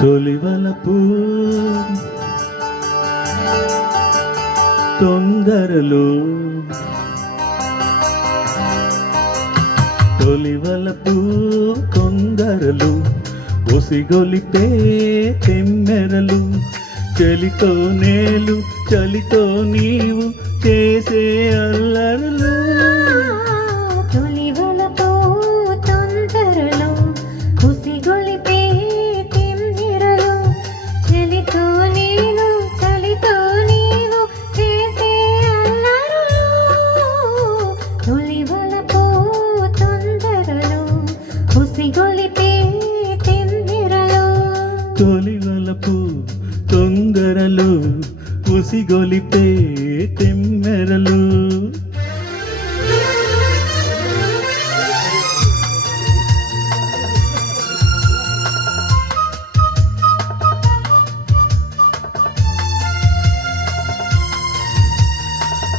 తొలివలపు తొందరలో తొలివలపు తొందరలు ఒసిగొలిపే తెమ్మెరలు చలితో నేలు చలితో నీవు చేసే అల్లరులు తొలివలపు తొందరలు ఒసిగొలిపే తెమ్మెరలు చలితో నేను చలితో నీవు చేసే అల్లరులు తొలివలపు తొందరలు ఒసిగొలిపే తెమ్మెరలు తొలివలపు తొందరలు ఉసిగొలిపే తెమ్మెరలు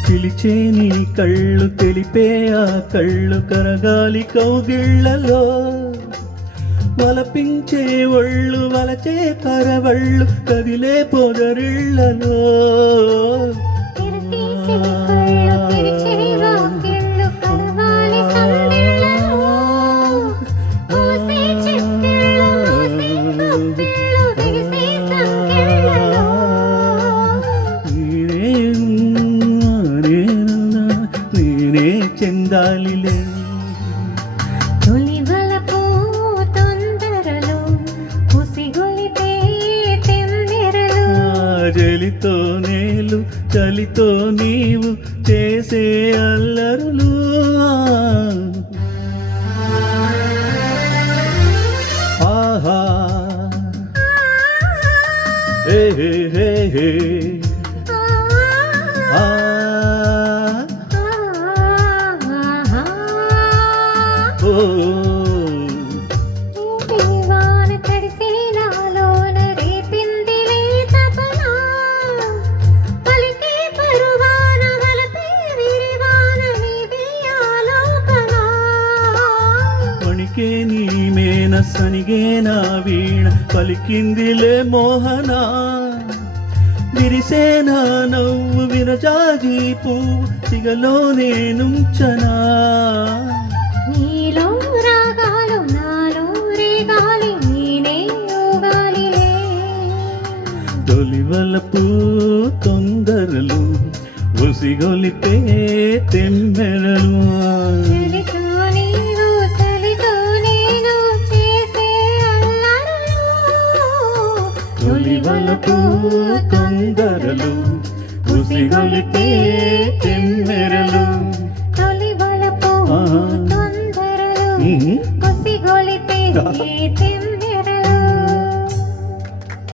పిలిచే నీ కళ్ళు తెలిపే ఆ కళ్ళు కరగాలి కౌగిళ్లలో వలపించే ఒళ్ళు వలచే పరవళ్ళు కదిలే పొదరిళ్లలో నేనే చెందాలిలే తొలివలపు తొందరలు ఒసిగొలిపే తెమ్మెరలు చలితో నేలు చలితో నీవు చేసే అల్లరులు ఆహా హే హే హే హే ఆ ఓ దేవాన తడిసే నాలోన రేపిందిలే తపన పలికే పరువాన వలపే విరివాన నీవే ఆలోకన వణికే నీ మేన సనిగే నా వీణ పలికిందిలే మోహన విరిసే నా నవ్వు విరజాజీ పువ్వు సిగలో నేనుంచనా నీలో రాగాలు నాలో రేగాలి నేనే ఊగాలిలే తొలివలపు తొందరలు ఉసిగొలిపే తెమ్మెరలు చలితో నీవు చలితో నేను చేసే అల్లరులు తొలివలపు తొందరలు ఉసిగొలిపే తెమ్మెరలు తొలివలపు తొందరలు ఒసిగొలిపే తెమ్మెరలు